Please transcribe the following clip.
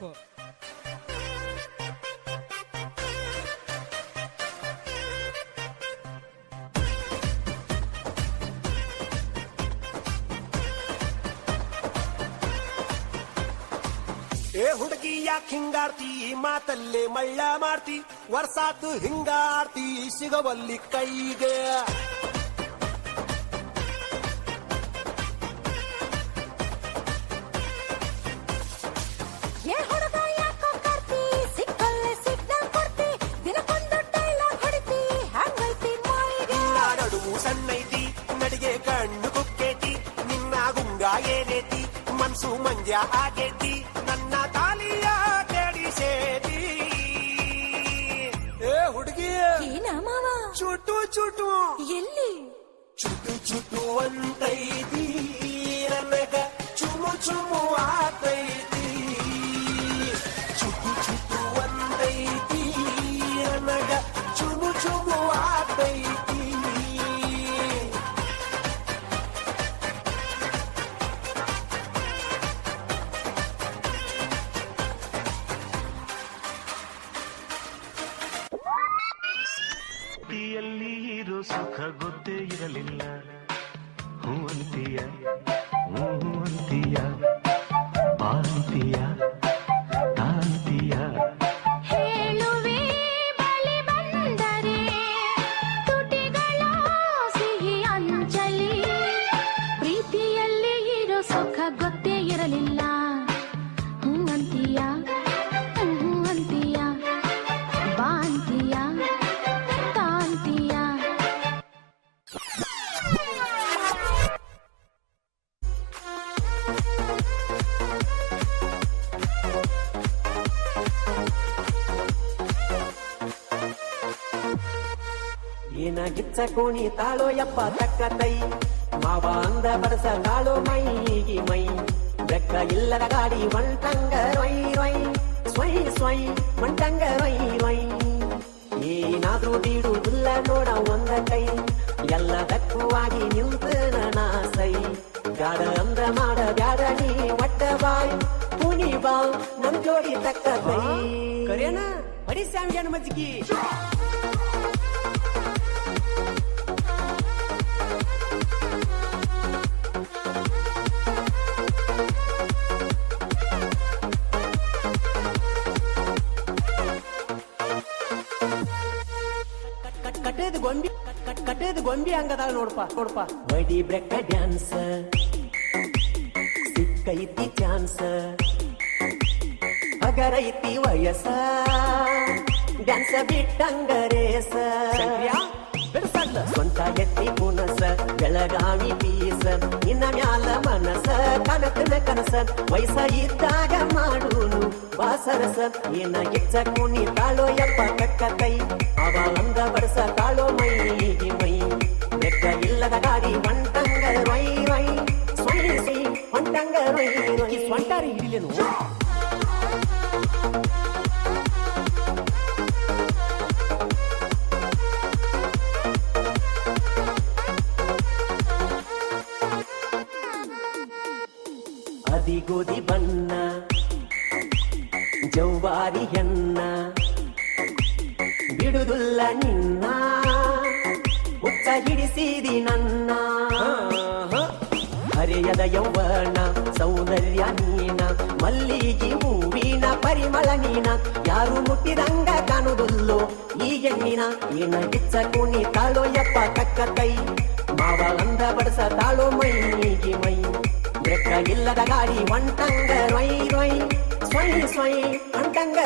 ಮಾಡಬೇಕು ಏ ಹುಡುಗಿ ಯಾಕೆ ಹಿಂಗಾಡ್ತಿ ಈ ಮಾತಲ್ಲೇ ಮಳ್ಳ ಮಾಡ್ತಿ ವರ್ಷಾತು ಹಿಂಗಾಡ್ತಿ ಸಿಗವಲ್ಲಿ ಕೈಗೆ ಸಣ್ಣೈತಿ ನಡಿಗೆ ಕಣ್ಣು ಕುಕ್ಕೇತಿ ನಿನ್ನ ಗುಂಗ ಏನೇತಿ ಮನ್ಸು ಮಂಜ ಆಗೇತಿ ನನ್ನ ತಾಲಿಯ ಕೆಡಿಸೇತಿ ಏ ಹುಡುಗಿ ಏನ ಮಾವ ಚುಟು ಚುಟು ಎಲ್ಲಿ ಚುಟು ಚುಟು ಅಂತೈತಿ ನನಗ ಚುಮು ಚುಮು ಸುಖ ಗೊತ್ತೇ ಇರಲಿಲ್ಲ. ಹೂವಂತಿಯ ಹೂವಂತಿಯ ಬಾಂತೀಯ ಏನ ಗಿಚ್ಚ ಕೋಣಿ ತಾಳೋ ಯಪ್ಪ ತಕ್ಕ ತೈ ಮಾವ ಅಂದ ಬಡಸ ತಾಳೋ ಮೈಗಿ ಮೈ. ಬೆಕ್ಕ ಇಲ್ಲದ ಗಾಡಿ ಒಂಟಂಗ ರೊಯ್ ರೊಯ್. ಸ್ವಯ್ ಸ್ವಯ್ ಒಂಟಂಗ ರೊಯ್ ರೊಯ್. ಏನಾದ್ರೂ ಇಲ್ಲ ನೋಡ ಒಂದ ಕೈ. ಎಲ್ಲದಕ್ಕೂ ಆಗಿ ನಿಂತ ನಾ ಸೈ ಬ್ಯಾಡ ಅಂದ್ರ ಮಾಡ ಬ್ಯಾಡ ನೀ ಒಟ್ಟ ಬಾಯ್. ಪುನಿ ಬಾ ನಮ್ ಜೋಡಿ ತಕ್ಕ ಕೈ. ಕರೇನ ಬಡಿ ಸ್ಯಾಮ್ಯಾನ ಕಟ್ಟೇದು ಗೊಂಬಿ ಕಟ್ಟೇದು ಗೊಂಬಿ ಹಂಗದಾಳ ನೋಡಪ್ಪ ನೋಡಪ್ಪ ಬಡಿ ಬ್ರೆಕ್ಕ ಡ್ಯಾನ್ಸ್ ಸಿಕ್ಕೈತಿ ಚಾನ್ಸ್ ಅಗರೈತಿ ವಯಸ್ಸ ಡ್ಯಾನ್ಸ್ ಬಿಟ್ಟಂಗ ರೇಸ ಬಿಡ್ಸಲ್ಲ ಸ್ವಂತ ಎತ್ತಿ ಪುನಸ ಬೆಳಗಾವಿ ಪೀಸ ನಿನ್ನ ಮ್ಯಾಲ ಮನಸ ಕನಕನ ಕನಸ ವಯಸ್ಸ ಇದ್ದಾಗ ಮಾಡೂನು ಬಾಸರಸ ಏನ ಗಿಚ್ಚ ಕುಣಿ ತಾಳೋ ಯಪ್ಪ ಕಕ್ಕ ಕೈ ಅವ ಅಂದ ಬಡಸ ತಾಳೋ ಮೈಗಿ ಮೈ ಬೆಕ್ಕ ಇಲ್ಲದ ಗಾಡಿ ಒಂಟಂಗ ರೊಯ್ ರೊಯ್ ಸ್ವಯಿಸಿ ಒಂಟಂಗ ರೊಯ್ ರೊಯ್ ಸ್ವಂಟಾರಿ ಹಿಡಿಲೇನು ಅದಿಗೋದಿ ಬಣ್ಣ ಜೌವಾರಿ ಹೆಣ್ಣ ಬಿಡುದುಲ್ಲ ನಿನ್ನ, ಮುತ್ತ ಹಿಡಿಸಿದಿ ನನ್ನ. ಹರೆಯದ ಯೌವನ ಸೌಂದರ್ಯ ನೀನ, ಮಲ್ಲಿಗೆ ಹೂವಿನ ಪರಿಮಳ ನೀನ. ಯಾರು ಮುಟ್ಟಿದಂಗ ಕಾಣುದುಲ್ಲೋ ಈ ಹೆಣ್ಣಿನ ಏನ ಕಿಚ್ಚ ಕುಣಿ ತಾಳೋ ಯಪ್ಪ ಕಕ್ಕ ಕೈ. ಮಾವ ಅಂದ ಬಡಸ ತಾಳೋ ಮೈಗೆ ಮೈ. ಬೆಕ್ಕ ಇಲ್ಲದ ಗಾಡಿ ಒಂಟಂಗ ರೊಯ್ ರೊಯ್. ಸ್ವಯ್ ಸ್ವಯ್ ಅಂಟಂಗ